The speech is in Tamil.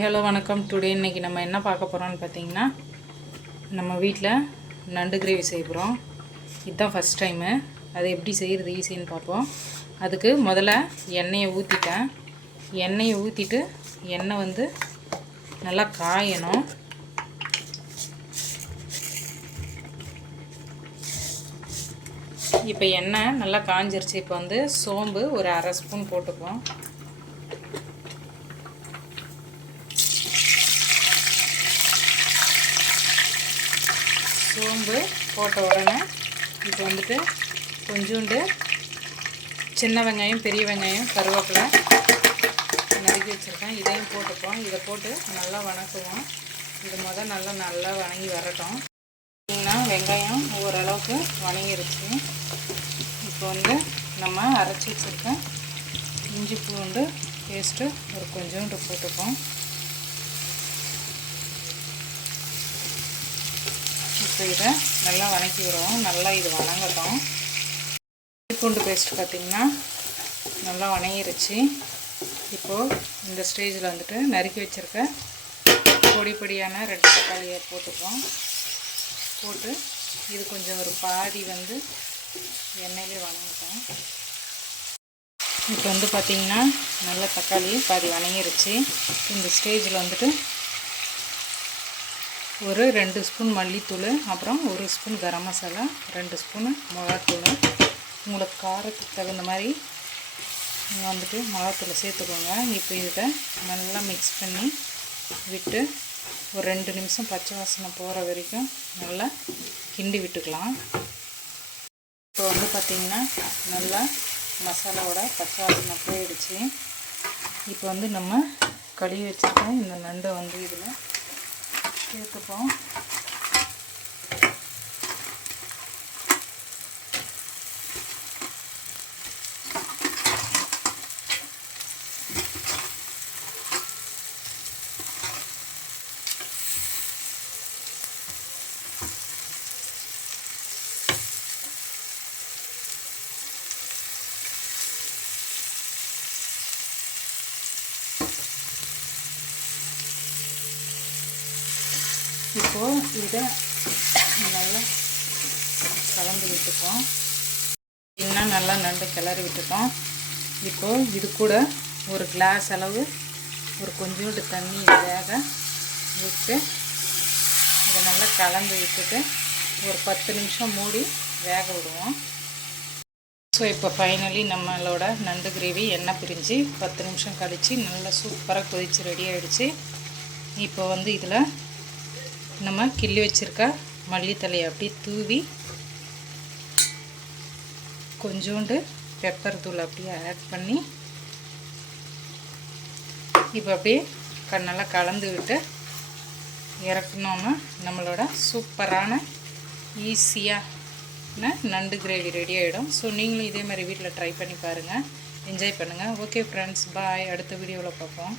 ஹலோ வணக்கம். டுடே இன்றைக்கி நம்ம என்ன பார்க்க போகிறோம்னு பார்த்தீங்கன்னா, நம்ம வீட்டில் நண்டு கிரேவி செய்ய போகிறோம். இதுதான் ஃபஸ்ட் டைமு. அது எப்படி செய்கிறது ஈஸின்னு பார்ப்போம். அதுக்கு முதல்ல எண்ணெயை ஊற்றிட்டேன். எண்ணெயை ஊற்றிட்டு எண்ணெய் வந்து நல்லா காயணும். இப்போ எண்ணெய் நல்லா காஞ்சிருச்சு. இப்போ வந்து சோம்பு ஒரு அரை ஸ்பூன் போட்டுப்போம். சோம்பு போட்ட உடனே இப்போ வந்துட்டு கொஞ்சோண்டு சின்ன வெங்காயம், பெரிய வெங்காயம், கருவேப்பிலை நறுக்கி வச்சுருக்கேன். இதையும் போட்டுப்போம். இதை போட்டு நல்லா வணக்குவோம். இது நல்லா வணங்கி வரட்டும். பார்த்திங்கன்னா வெங்காயம் ஓரளவுக்கு வணங்கிருச்சு. இப்போ வந்து நம்ம அரைச்சி வச்சுருக்க இஞ்சி பூண்டு பேஸ்ட்டு ஒரு கொஞ்சோண்டு போட்டுப்போம். இப்போ இதை நல்லா வணக்கி விடுவோம். நல்லா இது வணங்கட்டும். இஞ்சி பூண்டு பேஸ்ட் பார்த்திங்கன்னா நல்லா வணங்கிருச்சு. இப்போது இந்த ஸ்டேஜில் வந்துட்டு நறுக்கி வச்சுருக்க பொடி பொடியான 2 தக்காளியை போட்டுப்போம். போட்டு இது கொஞ்சம் ஒரு பாதி வந்து எண்ணெயிலே வணங்கட்டும். இப்போ வந்து பார்த்திங்கன்னா நல்லா தக்காளி பாதி வணங்கிருச்சு. இந்த ஸ்டேஜில் வந்துட்டு ஒரு 2 ஸ்பூன் மல்லித்தூள், அப்புறம் 1 ஸ்பூன் கரம் மசாலா, 2 ஸ்பூனு மிளகாத்தூள். உங்களுக்கு காரத்துக்கு தகுந்த மாதிரி நீங்கள் வந்துட்டு மிளகாத்தூளை சேர்த்துக்கோங்க. இப்போ இதை நல்லா மிக்ஸ் பண்ணி விட்டு ஒரு 2 நிமிஷம் பச்சை வாசனை போகிற வரைக்கும் நல்லா கிண்டி விட்டுக்கலாம். இப்போ வந்து பார்த்திங்கன்னா நல்லா மசாலாவோட பச்சை வாசனை போயிடுச்சு. இப்போ வந்து நம்ம கழுவி வச்சுருக்கோம் இந்த நண்டை வந்து இதில் சேர்த்துப்போம். இப்போது இதை நல்லா கலந்து விட்டுப்போம். இன்னும் நல்லா நண்டு கிளறி விட்டுட்டோம். இப்போது இது கூட ஒரு கிளாஸ் அளவு ஒரு கொஞ்சோண்டு தண்ணி வேக விட்டு இதை நல்லா கலந்து விட்டுட்டு ஒரு 10 நிமிஷம் மூடி வேக விடுவோம். ஸோ இப்போ ஃபைனலி நம்மளோட நண்டு கிரேவி எண்ணெய் பிரிஞ்சு 10 நிமிஷம் கழித்து நல்லா சூப்பராக கொதித்து ரெடி ஆகிடுச்சு. இப்போ வந்து இதில் நம்ம கிள்ளி வச்சுருக்க மல்லித்தலையை அப்படியே தூவி கொஞ்சோண்டு பெப்பர் தூள் அப்படியே ஆட் பண்ணி இப்போ அப்படியே நல்லா கலந்து விட்டு இறக்கணுன்னா நம்மளோட சூப்பரான ஈஸியான நண்டு கிரேவி ரெடி ஆகிடும். ஸோ நீங்களும் இதே மாதிரி வீட்டில் ட்ரை பண்ணி பாருங்கள், என்ஜாய் பண்ணுங்கள். ஓகே ஃப்ரெண்ட்ஸ், பாய். அடுத்த வீடியோவில் பார்ப்போம்.